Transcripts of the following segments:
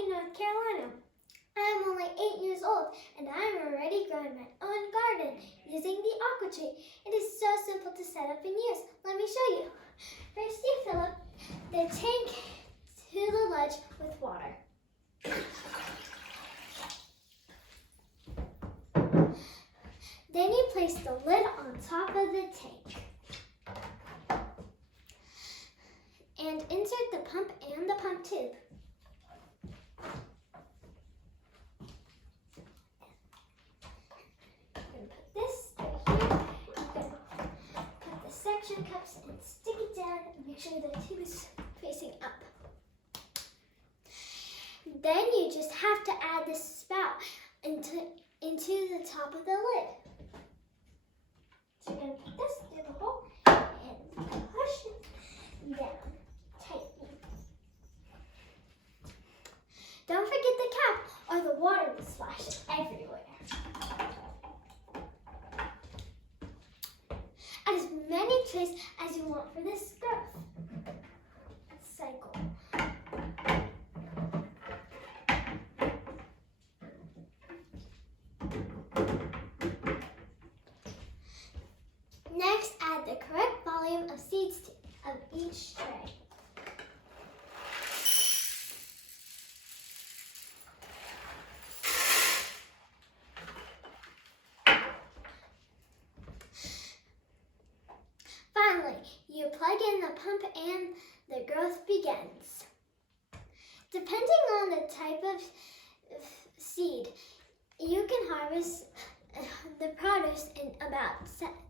Raleigh, North Carolina. I'm only 8 years old and I'm already growing my own garden using the Aquatree. It is so simple to set up and use. Let me show you. First you fill up the tank to the ledge with water. Then you place the lid on top of the tank. And insert the pump and the pump tube. You're going to put this right here. You're going to put the suction cups and stick it down and make sure the tube is facing up. Then you just have to add this spout into the top of the lid. So you're going to put this through the hole and push it down. Don't forget the cap or the water will splash everywhere. Add as many trays as you want for this growth cycle. Next, add the correct volume of seeds of each tray. Finally, you plug in the pump and the growth begins. Depending on the type of seed, you can harvest the produce in about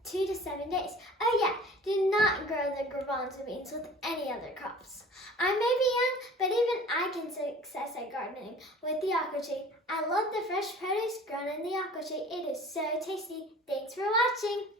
2 to 7 days. Oh yeah, do not grow the garbanzo beans with any other crops. I may be young, but even I can success at gardening with the Aquatree. I love the fresh produce grown in the Aquatree. It is so tasty. Thanks for watching.